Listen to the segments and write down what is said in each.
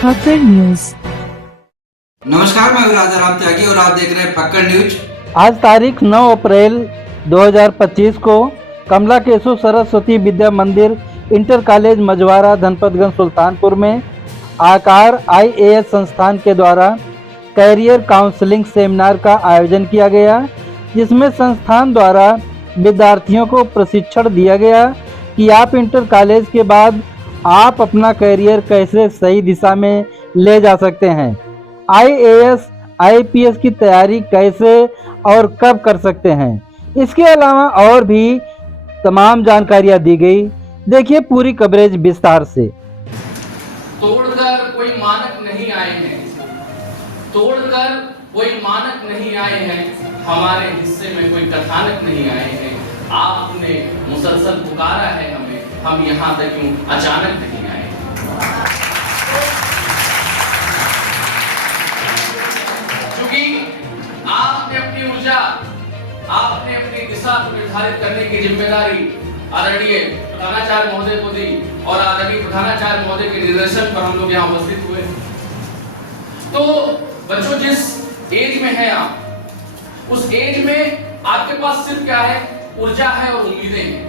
फक्कड़ news. नमस्कार, मैं राजा राम त्यागी और आप देख रहे हैं फक्कड़ न्यूज। आज तारीख 9 अप्रैल 2025 को कमला केशव सरस्वती विद्या मंदिर इंटर कॉलेज मझवारा धनपतगंज सुल्तानपुर में आकार IAS संस्थान के द्वारा कैरियर काउंसलिंग सेमिनार का आयोजन किया गया, जिसमें संस्थान द्वारा विद्यार्थियों को प्रशिक्षण दिया गया कि आप इंटर कॉलेज के बाद आप अपना कैरियर कैसे सही दिशा में ले जा सकते हैं, IAS IPS की तैयारी कैसे और कब कर सकते हैं। इसके अलावा और भी तमाम जानकारियां दी गई। देखिए पूरी कवरेज विस्तार से। तोड़कर कोई मानक नहीं आए हैं, तोड़कर कोई मानक नहीं आए हैं, हमारे हिस्से में कोई कथानक नहीं आए हैं। आपने मुसलसल पुकारा है हमें, हम यहाँ तक यूं अचानक नहीं आए। क्योंकि आपने अपनी ऊर्जा, आपने अपनी दिशा को निर्धारित करने की जिम्मेदारी आदरणीय प्रधानाचार्य महोदय को दी और आदरणीय प्रधानाचार्य महोदय के निर्देशन पर हम लोग यहाँ उपस्थित हुए। तो बच्चों, जिस एज में है आप, उस एज में आपके पास सिर्फ क्या है? ऊर्जा है और उम्मीदें हैं।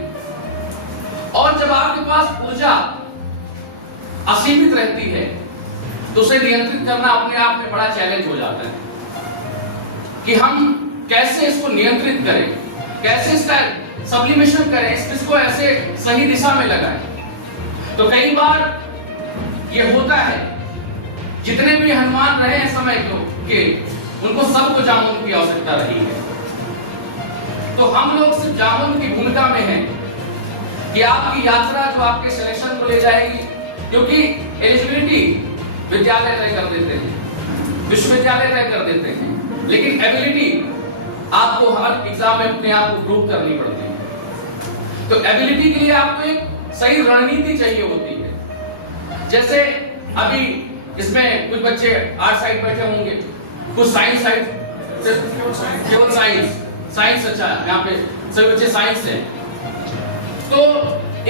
और जब आपके पास ऊर्जा असीमित रहती है तो उसे नियंत्रित करना अपने आप में बड़ा चैलेंज हो जाता है कि हम कैसे इसको नियंत्रित करें, कैसे इसका सब्लिमेशन करें, इसको ऐसे सही दिशा में लगाएं। तो कई बार ये होता है, जितने भी हनुमान रहे हैं समय के, उनको सबको जामुन की आवश्यकता रही है। तो हम लोग सिर्फ जामुन की भूमिका में हैं कि आपकी यात्रा जो आपके सिलेक्शन को ले जाएगी, क्योंकि एलिजिबिलिटी विद्यालय तय कर देते हैं, विश्वविद्यालय तय कर देते हैं, लेकिन एबिलिटी आपको हर एग्जाम में अपने आप को प्रूव करनी पड़ती है। तो एबिलिटी के लिए आपको एक सही रणनीति चाहिए होती है। जैसे अभी इसमें कुछ बच्चे आर्ट साइड बैठे होंगे, कुछ साइंस साइड, केवल साइंस अच्छा, यहाँ पे सभी बच्चे साइंस हैं। तो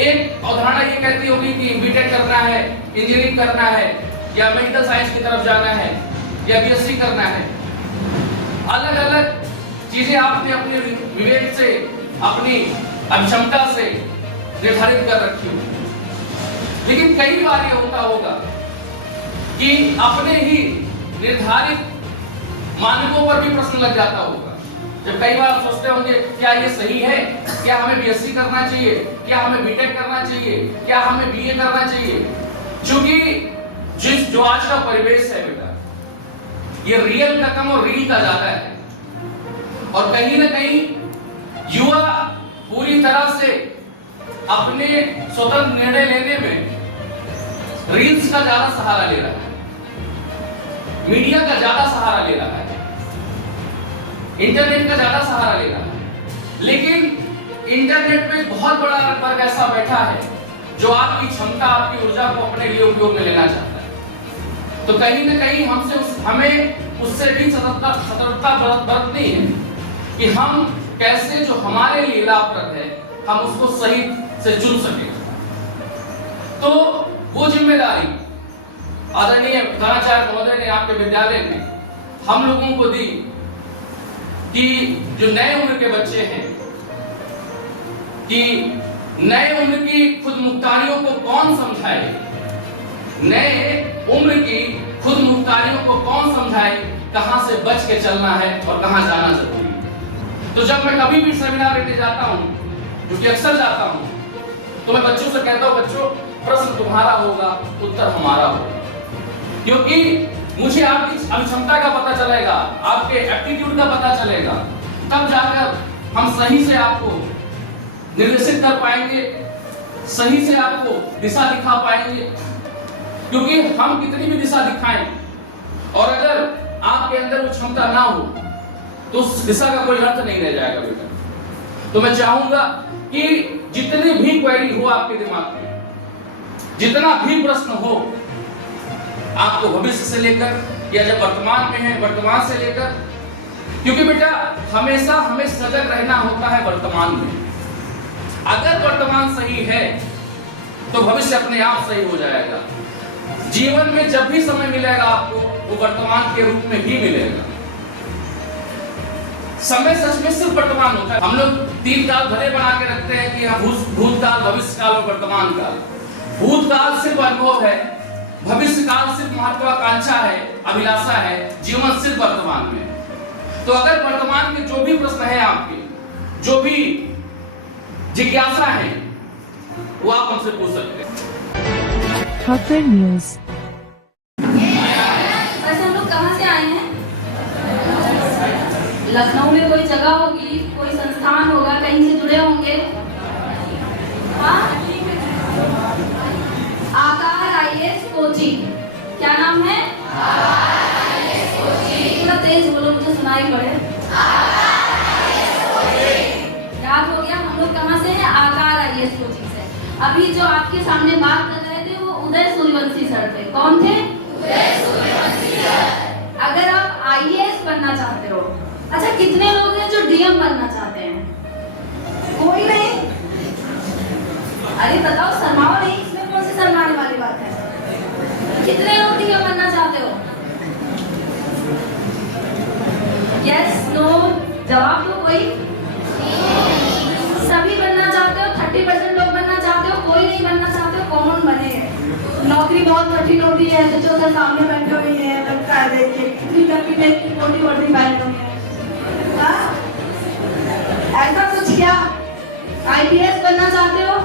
एक अवधारणा ये कहती होगी कि बीटेक करना है, इंजीनियरिंग करना है, या मेडिकल साइंस की तरफ जाना है, या BSc करना है। अलग अलग चीजें आपने अपने विवेक से, अपनी अक्षमता से निर्धारित कर रखी हो। लेकिन कई बार ये होता होगा कि अपने ही निर्धारित मानकों पर भी प्रश्न लग जाता होगा। जब कई बार आप सोचते होंगे क्या ये सही है, क्या हमें BSc करना चाहिए, क्या हमें बीटेक करना चाहिए, क्या हमें BA करना चाहिए। क्योंकि जो आज का परिवेश है बेटा, ये रियल का कम और रील का ज्यादा है। और कहीं ना कहीं युवा पूरी तरह से अपने स्वतंत्र निर्णय लेने में रील्स का ज्यादा सहारा ले रहा है, मीडिया का ज्यादा सहारा ले रहा है, इंटरनेट का ज्यादा सहारा ले रहा है। लेकिन इंटरनेट में बहुत बड़ा वर्ग ऐसा बैठा है जो आपकी क्षमता, आपकी ऊर्जा को अपने लिए उपयोग में लेना चाहता है। तो कहीं ना कहीं हमें उससे भी सतर्कता बरतनी है कि हम कैसे जो हमारे लिए लाभप्रद है, हम उसको सही से चुन सकें। तो वो जिम्मेदारी आदरणीय प्रधानाचार्य महोदय ने आपके विद्यालय में हम लोगों को दी कि जो नए उम्र के बच्चे हैं, कि नए उम्र की खुद मुख्तारियों को कौन समझाए, नए उम्र की खुद मुख्तारियों को कौन समझाए, कहां से बच के चलना है और कहां जाना जरूरी है। तो जब मैं कभी भी सेमिनार लेने जाता हूं, क्योंकि अक्सर जाता हूं, तो मैं बच्चों से कहता हूं, बच्चों प्रश्न तुम्हारा होगा, उत्तर हमारा होगा। क्योंकि मुझे आपकी क्षमता का पता चलेगा, आपके एप्टीट्यूड का पता चलेगा, तब जाकर हम सही से आपको निर्देशित कर पाएंगे, सही से आपको दिशा दिखा पाएंगे। क्योंकि हम कितनी भी दिशा दिखाएं और अगर आपके अंदर वो क्षमता ना हो तो उस दिशा का कोई अर्थ नहीं रह जाएगा बेटा। तो मैं चाहूंगा कि जितनी भी क्वेरी हो आपके दिमाग में, जितना भी प्रश्न हो, आपको भविष्य से लेकर या जब वर्तमान में है वर्तमान से लेकर, क्योंकि बेटा हमेशा हमें सजग रहना होता है वर्तमान में। अगर वर्तमान सही है तो भविष्य अपने आप सही हो जाएगा। जीवन में जब भी समय मिलेगा आपको, वो वर्तमान के रूप में ही मिलेगा। समय सच में सिर्फ वर्तमान होता है। हम लोग 3 काल भले बना के रखते हैं कि हम भूतकाल, भविष्य काल और वर्तमान काल। भूतकाल सिर्फ अनुभव है, भविष्य काल सिर्फ महत्वाकांक्षा है, अभिलाषा है, जीवन सिर्फ वर्तमान में। तो अगर वर्तमान में जो भी प्रश्न है आपके, जो भी जिज्ञासा है, वो आप हमसे पूछ सकते हैं। पकड़ न्यूज। वैसे हम लोग कहाँ से आए हैं? लखनऊ में कोई जगह होगी, कोई संस्थान होगा, कहीं से जुड़े होंगे। हाँ, आकार IAS कोचिंग। क्या नाम है? थोड़ा तेज बोलो, मुझे सुनाई पड़े। याद हो गया? हम लोग कहाँ से हैं? आकार IAS कोचिंग से। अभी जो आपके सामने बात कर रहे थे वो उदय सूर्यवंशी सर थे। कौन थे? उदय सूर्यवंशी सर। अगर आप IAS बनना चाहते हो, अच्छा कितने लोग हैं जो DM बनना चाहते हैं? कोई नहीं? अरे बताओ, शर्माओ नहीं, इसमें कौन सी शर्माने वाली बात है? कितने लोग DM बनना चाहते हो? यस, नो, जवाब दो कोई। सभी बनना चाहते हो? 30% लोग बनना चाहते हो? कोई नहीं बनना चाहते हो? कौन बने? नौकरी बहुत कठिन होती है, तो जो सर सामने बैठे हुए हैं, लगता है देखिए कितनी लंबी लंबी मोटी मोटी पहने हुई है। ऐसा कुछ क्या? IPS बनना चाहते हो?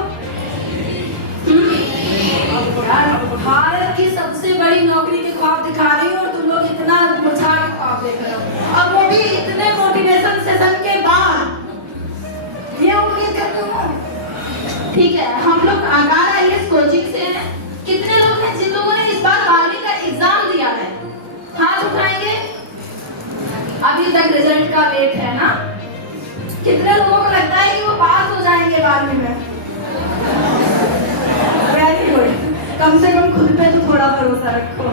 यार, भारत की सबसे बड़ी नौकरी के ख्वाब दिखा रही हो और तुम लोग इतना मुरझा के ख्वाब देख रहे हो, और वो भी इतने मोटिवेशन सेशन के बाद। ये उम्मीद करती हूँ। ठीक है, हम लोग आकार IAS कोचिंग से हैं। कितने लोग हैं जिन लोगों ने इस बार 12वीं का एग्जाम दिया है? हाथ उठाएंगे। अभी तक रिजल्ट का वेट है ना? कितने लोगों को लगता है कि वो पास हो जाएंगे 12वीं में? वेरी गुड, कम से कम खुद पे तो थोड़ा भरोसा रखो।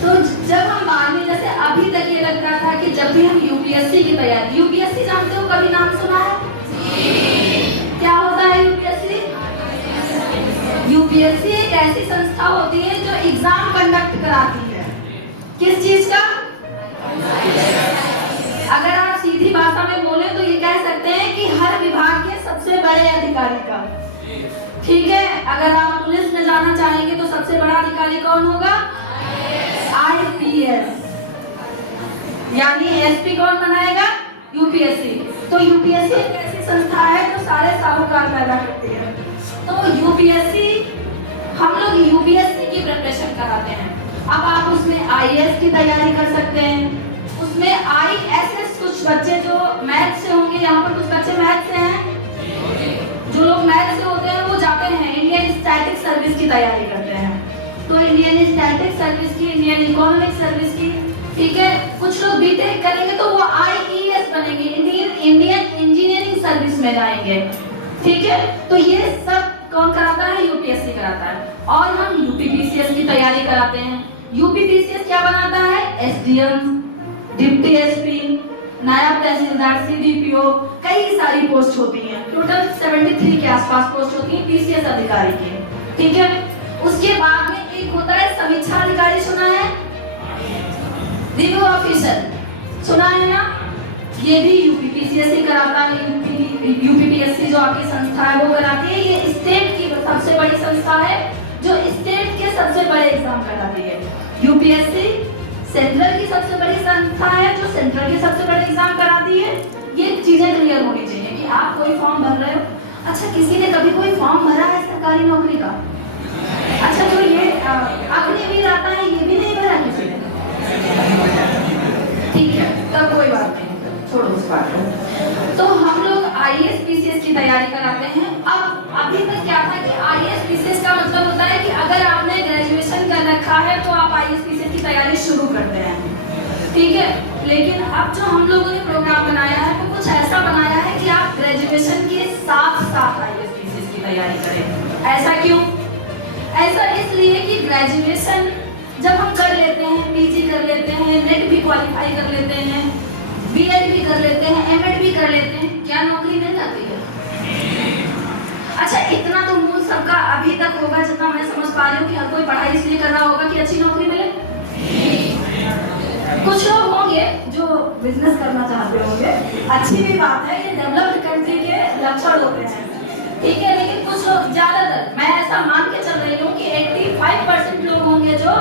तो जब हम 12वीं, जैसे अभी तक ये लग रहा था कि जब भी हम UPSC की तैयारी, UPSC जानते हो, कभी नाम सुना है? क्या होता है UPSC? UPSC एक ऐसी संस्था होती है जो एग्जाम कंडक्ट कराती है। किस चीज का? अगर आप सीधी भाषा में बोले तो ये कह सकते हैं कि हर विभाग के सबसे बड़े अधिकारी का। ठीक है, अगर आप पुलिस में जाना चाहेंगे तो सबसे बड़ा अधिकारी कौन होगा? IPS। यानी SP कौन बनाएगा? UPSC। तो UPSC एक ऐसी संस्था है जो सारे साहूकार पैदा करती है। तो UPSC, हम लोग UPSC की प्रिपरेशन कराते हैं। अब आप उसमें IAS की तैयारी कर सकते हैं, उसमें ISS। कुछ बच्चे जो मैथ से होंगे, यहाँ पर कुछ बच्चे मैथ से हैं, जो लोग मैथ से होते हैं वो जाते हैं इंडियन स्टैटिक सर्विस की तैयारी करते हैं। तो इंडियन स्टैटिक सर्विस की, इंडियन इकोनॉमिक सर्विस की, ठीक है। कुछ लोग BTech करेंगे तो वो IES बनेंगे, इंडियन इंजीनियरिंग सर्विस में जाएंगे, ठीक है। तो ये सब कौन कराता है? UPSC कराता है। और हम UPPCS की तैयारी कराते हैं। UPPCS क्या बनाता है? SDM, डिप्टी SP, नायब तहसीलदार, CDPO, कई सारी पोस्ट होती हैं। टोटल 73 के आसपास पोस्ट होती हैं PCS अधिकारी की, ठीक है। उसके बाद में एक होता है समीक्षा अधिकारी, सुना है? रिव्यू ऑफिसर, सुना है ना? ये भी UPPCS ही कराता है। UPPSC जो आपकी संस्था है वो कराती है। ये स्टेट की सबसे बड़ी संस्था है जो स्टेट के सबसे बड़े एग्जाम कराती है। UPSC सेंट्रल की सबसे बड़ी संस्था है जो सेंट्रल के सबसे बड़े एग्जाम कराती है। ये चीजें क्लियर होनी चाहिए कि आप कोई फॉर्म भर रहे हो। अच्छा, किसी ने कभी कोई फॉर्म भरा है सरकारी नौकरी का? अच्छा, तो ये अग्निवीर आता है, ये भी नहीं भरा किसी ने? ठीक है, तब कोई बात नहीं, छोड़ो उस बात को। तो हम लोग IAS PCS की तैयारी कराते हैं। अब अभी तक क्या था कि IAS PCS का मतलब होता है कि अगर आपने ग्रेजुएशन कर रखा है तो आप IAS PCS की तैयारी शुरू करते हैं, ठीक है। लेकिन अब जो हम लोगों ने प्रोग्राम बनाया है वो कुछ ऐसा बनाया है कि आप ग्रेजुएशन के साथ साथ IAS PCS की तैयारी करें। ऐसा क्यों? ऐसा इसलिए कि ग्रेजुएशन जब हम कर लेते हैं, PG कर लेते हैं, नेट भी क्वालिफाई कर लेते हैं, B.Ed भी कर लेते हैं, M.Ed भी कर लेते हैं, क्या नौकरी मिल जाती है? अच्छा, इतना तो मूल सबका अभी तक होगा जितना मैं समझ पा रही हूँ कि हर कोई पढ़ाई इसलिए कर रहा होगा कि अच्छी नौकरी मिले। कुछ लोग होंगे जो बिजनेस करना चाहते होंगे, अच्छी भी बात है, ये डेवलप्ड कंट्री के लक्षण होते हैं, ठीक है। लेकिन कुछ लोग, ज्यादातर मैं ऐसा मान के चल रही हूँ कि 85% लोग होंगे जो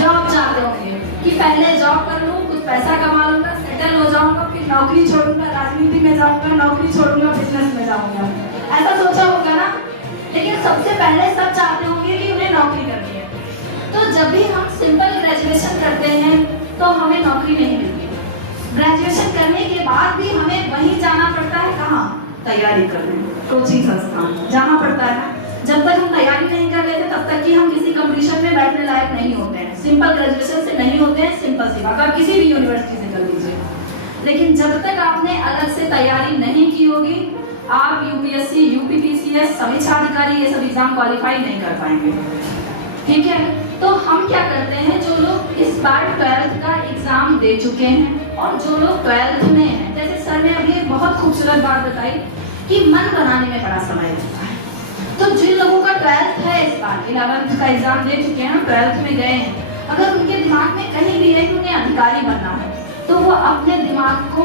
जॉब चाहते होंगे कि पहले जॉब कर लूँ, कुछ पैसा कमा लूंगा, सेटल हो जाऊंगा, फिर नौकरी छोड़ूंगा, राजनीति में जाऊंगा, नौकरी छोड़ूंगा, बिजनेस में जाऊंगा, ऐसा सोचा होगा ना। लेकिन सबसे पहले सब चाहते होंगे कि उन्हें नौकरी करनी है। तो जब भी हम सिंपल ग्रेजुएशन करते हैं तो हमें नौकरी नहीं मिलती। ग्रेजुएशन करने के बाद भी हमें वहीं जाना पड़ता है, कहाँ? तैयारी करने, कोचिंग संस्थान जाना पड़ता है ना। जब तक हम तैयारी नहीं कर लेते तब तक कि हम किसी कंपटीशन में बैठने लायक नहीं होते हैं। सिंपल ग्रेजुएशन से नहीं होते हैं, सिंपल सी बात, आप किसी भी यूनिवर्सिटी से कर लीजिए। लेकिन जब तक आपने अलग से तैयारी नहीं की होगी, आप यूपीएससी, यूपीपीसीएस, समीक्षा अधिकारी, ये सब एग्जाम क्वालिफाई नहीं कर पाएंगे, ठीक है। तो हम क्या करते हैं, जो लोग इस बार 12th का एग्जाम दे चुके हैं और जो लोग 12th में हैं, जैसे सर ने अभी एक बहुत खूबसूरत बात बताई कि मन बनाने में बड़ा समय लगता है। तो जिन लोगों का 12th है, इस बार 11th का एग्जाम दे चुके हैं, 12th में गए हैं, अगर उनके दिमाग में कहीं भी है कि उन्हें अधिकारी बनना है, तो वो अपने दिमाग को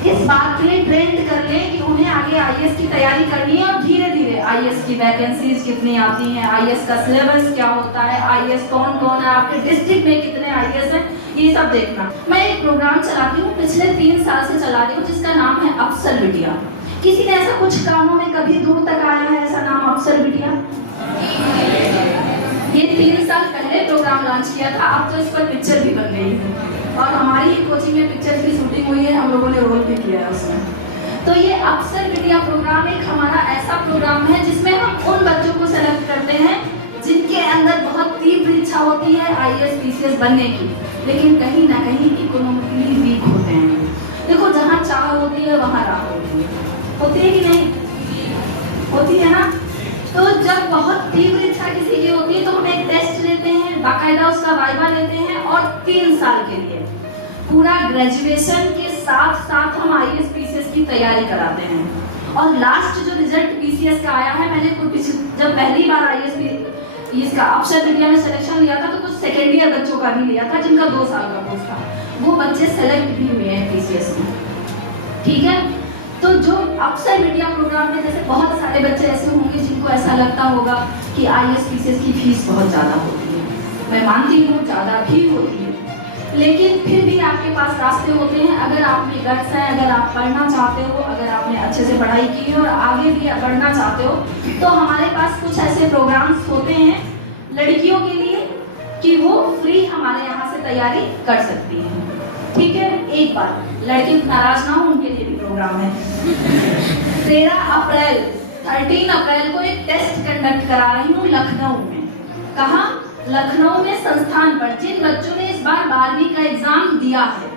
इस बात के लिए ट्रेंड कर लें कि उन्हें आगे आईएएस की तैयारी करनी है और धीरे धीरे आईएएस की वैकेंसीज कितनी आती हैं, आईएएस का सिलेबस क्या होता है, आईएएस कौन कौन है, आपके डिस्ट्रिक्ट में कितने आईएएस हैं, ये सब देखना। मैं एक प्रोग्राम चलाती हूँ, पिछले 3 साल से चला रही हूँ, जिसका नाम है अफसर बिटिया। किसी ने ऐसा कुछ कामों में कभी दूर तक आया है ऐसा नाम अफसर बिटिया? ये 3 साल पहले प्रोग्राम लॉन्च किया था, अब तो इस पर पिक्चर भी बन गई है और हमारी ही कोचिंग में पिक्चर की शूटिंग हुई है, हम लोगों ने रोल भी किया है उसमें। तो ये अफसर बिटिया प्रोग्राम एक हमारा ऐसा प्रोग्राम है जिसमें हम उन बच्चों को सेलेक्ट करते हैं जिनके अंदर बहुत तीव्र इच्छा होती है आईएएस पीसीएस बनने की, लेकिन कहीं ना कहीं इकोनॉमिकली वीक होते हैं। देखो, जहाँ चाह होती है वहाँ राह होती है कि नहीं होती है ना। तो जब बहुत तीव्र इच्छा किसी की होती है तो हम एक टेस्ट लेते हैं, बाकायदा उसका वाइवा लेते हैं और 3 साल के लिए पूरा ग्रेजुएशन के साथ साथ हम आईएएस पीसीएस की तैयारी कराते हैं। और लास्ट जो रिजल्ट पीसीएस का आया है, मैंने जब पहली बार आईएएस इसका अफसर बिटिया में सिलेक्शन लिया था तो कुछ सेकेंड ईयर बच्चों का भी लिया था जिनका 2 साल का कोर्स था, वो बच्चे सेलेक्ट भी हुए हैं पीसीएस में, ठीक है। तो जो अफसर बिटिया प्रोग्राम में जैसे बहुत सारे बच्चे ऐसे होंगे जिनको ऐसा लगता होगा कि आईएएस पीसीएस की फीस बहुत ज़्यादा होती है, मैं मानती हूँ ज़्यादा भी होती है, लेकिन फिर भी आपके पास रास्ते होते हैं। अगर आप में गट्स है, अगर आप पढ़ना चाहते हो, अगर आपने अच्छे से पढ़ाई की है और आगे भी बढ़ना चाहते हो, तो हमारे पास कुछ ऐसे प्रोग्राम्स होते हैं लड़कियों के लिए कि वो फ्री हमारे यहाँ से तैयारी कर सकती हैं, ठीक है। एक बार लड़की नाराज ना हो, उनके लिए भी प्रोग्राम है। 13 अप्रैल को एक टेस्ट कंडक्ट करा रही हूँ लखनऊ में। कहाँ? लखनऊ में संस्थान पर, जिन बच्चों ने इस बार 12वीं का एग्जाम दिया है,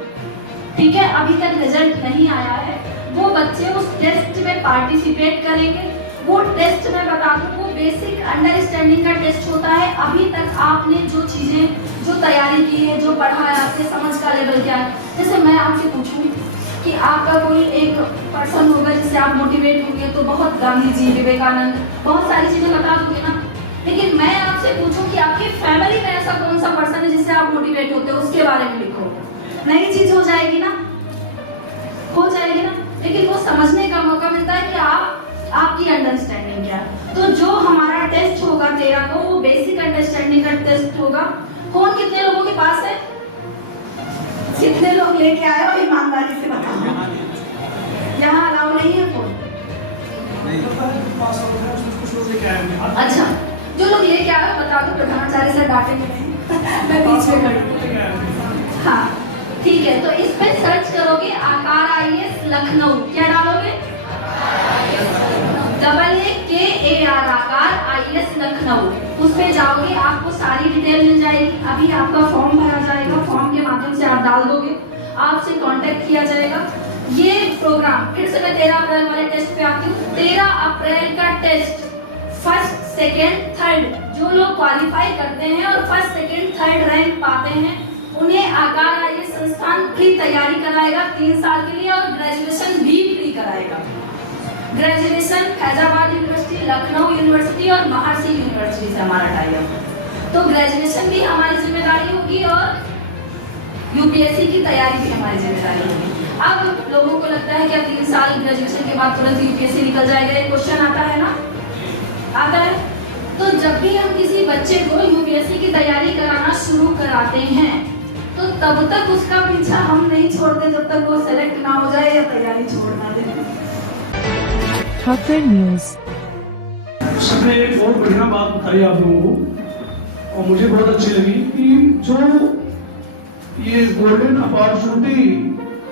ठीक है, अभी तक रिजल्ट नहीं आया है, वो बच्चे उस टेस्ट में पार्टिसिपेट करेंगे। वो टेस्ट में बता दूं, वो बेसिक अंडरस्टैंडिंग का टेस्ट होता है। अभी तक आपने जो चीजें, जो तैयारी की है, जो पढ़ा है, आपके समझ का लेवल क्या है। जैसे मैं आपसे पूछूं कि आपका कोई एक पर्सन होगा जिससे आप मोटिवेट होंगे, तो बहुत गांधी जी, विवेकानंद, बहुत सारी चीजें बता दोगे ना। लेकिन मैं आपसे पूछूं कि आपकी फैमिली में ऐसा कौन सा पर्सन है जिससे आप मोटिवेट होते हो, उसके बारे में लिखो, नई चीज हो जाएगी ना, हो जाएगी ना। लेकिन वो समझने का मौका मिलता है कि आपकी अंडरस्टैंडिंग क्या है। तो जो हमारा टेस्ट होगा 13 को, वो बेसिक अंडरस्टैंडिंग का टेस्ट होगा। फोन कितने लोगों के पास है? कितने लोग लेके आए हो? ईमानदारी से बताओ। यहाँ अलाउ नहीं है फोन? अच्छा, जो लोग लेके आए हो बता दो, प्रधानाचार्य सर डांटेंगे नहीं। मैं बीच में खड़ी हूँ। हाँ ठीक है, तो इस पे सर्च करोगे आकार आईएएस लखनऊ, क्या डालोगे? AAKAR आकार आईएएस लखनऊ, उस पे जाओगे, आपको सारी डिटेल मिल जाएगी। अभी आपका फॉर्म भरा जाएगा, फॉर्म के माध्यम से आप डाल दोगे, आपसे कांटेक्ट किया जाएगा। ये प्रोग्राम फिर से मैं 13 अप्रैल वाले टेस्ट पे आती हूँ। 13 अप्रैल का टेस्ट फर्स्ट, सेकेंड, थर्ड जो लोग क्वालिफाई करते हैं और फर्स्ट, सेकेंड, थर्ड रैंक पाते हैं, उन्हें आकार आईएएस संस्थान फ्री तैयारी कराएगा 3 साल के लिए और ग्रेजुएशन भी फ्री कराएगा। Graduation Faizabad university, Lucknow university और महर्षि यूनिवर्सिटी से हमारा टाई अप है। तो ग्रेजुएशन भी हमारी जिम्मेदारी होगी और यूपीएससी की तैयारी भी हमारी जिम्मेदारी होगी। अब लोगों को लगता है कि अब 3 साल ग्रेजुएशन के बाद तुरंत यूपीएससी निकल जाएगा, ये क्वेश्चन आता है ना, आता है। तो जब भी हम किसी बच्चे को यूपीएससी की तैयारी कराना शुरू कराते हैं तो तब तक उसका पीछा हम नहीं छोड़ते जब तक वो सेलेक्ट ना हो जाए या तैयारी छोड़ ना दे। फक्कर न्यूज़। सबने एक बहुत बढ़िया बात बताई आप लोगों को और मुझे बहुत अच्छी लगी कि जो ये गोल्डन अपॉर्चुनिटी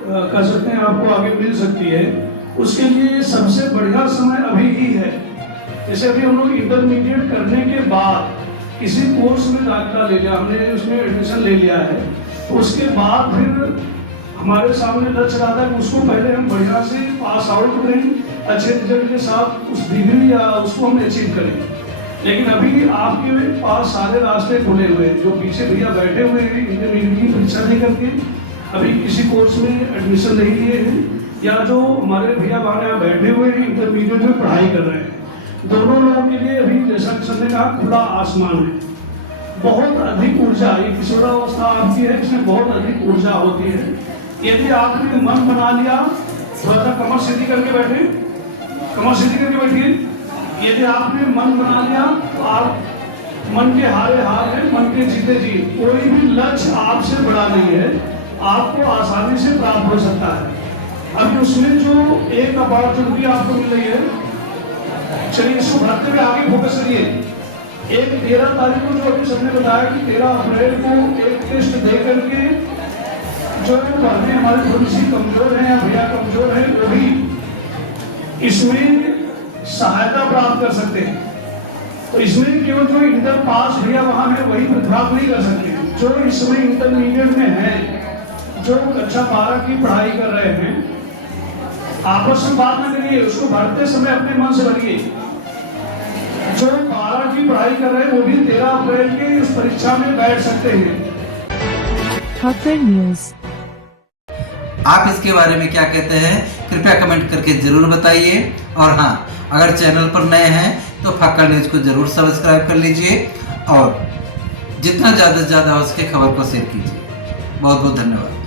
कह सकते हैं आपको आगे मिल सकती है, उसके लिए सबसे बढ़िया समय अभी ही है। जैसे अभी हम लोग इंटरमीडिएट करने के बाद किसी कोर्स में दाखिला ले लिया, हमने उसमें एडमिशन ले लिया है, तो उसके बाद फिर हमारे सामने लक्ष्य रहा था कि उसको पहले हम बढ़िया से पास आउट करें, अच्छे रिजल्ट के साथ उस डिग्री या उसको हम अचीव करें। लेकिन अभी आपके पास सारे रास्ते खुले हुए हैं। जो पीछे भैया बैठे हुए हैं इंटरमीडिएट की परीक्षा नहीं करके अभी किसी कोर्स में एडमिशन नहीं लिए हैं, या जो हमारे भैया बहन यहाँ बैठे हुए हैं इंटरमीडिएट में पढ़ाई कर रहे हैं, दोनों लोगों के लिए अभी जैसा कि सर ने कहा खुला आसमान है। बहुत अधिक ऊर्जा, ये किशोरावस्था आपकी है, इसमें बहुत अधिक ऊर्जा होती है। यदि आपने मन बना लिया, थोड़ा सा कमर सीधी करके बैठे, कमर सीधी करके बैठिए। यदि आपने मन बना लिया तो आप मन के हारे हार है, मन के जीते जीत। कोई भी लक्ष्य आपसे बड़ा नहीं है, आपको आसानी से प्राप्त हो सकता है। अभी उसमें जो एक अपॉर्चुनिटी आपको मिल रही है, चलिए इसको भरते हुए आगे फोकस करिए। एक 13 तारीख को जो अभी सबने बताया कि 13 अप्रैल को एक टेस्ट दे करके जो पढ़ने हमारे थोड़ी सी कमजोर है या भैया कमजोर है, वो भी इसमें सहायता प्राप्त कर सकते हैं। तो इसमें केवल जो इंटर पास भैया वहां है वही प्राप्त नहीं कर सकते। जो इसमें इंटरमीडिएट में है, जो कक्षा 12 की पढ़ाई कर रहे हैं, आपस में बात न करिए, उसको भरते समय अपने मन से भरिए। जो 12 की पढ़ाई कर रहे हैं वो भी 13 अप्रैल की उस परीक्षा में बैठ सकते हैं। फक्कर न्यूज़। आप इसके बारे में क्या कहते हैं कृपया कमेंट करके जरूर बताइए। और हाँ, अगर चैनल पर नए हैं तो फक्कर न्यूज़ को जरूर सब्सक्राइब कर लीजिए और जितना ज़्यादा से ज़्यादा हो सके खबर को शेयर कीजिए। बहुत बहुत धन्यवाद।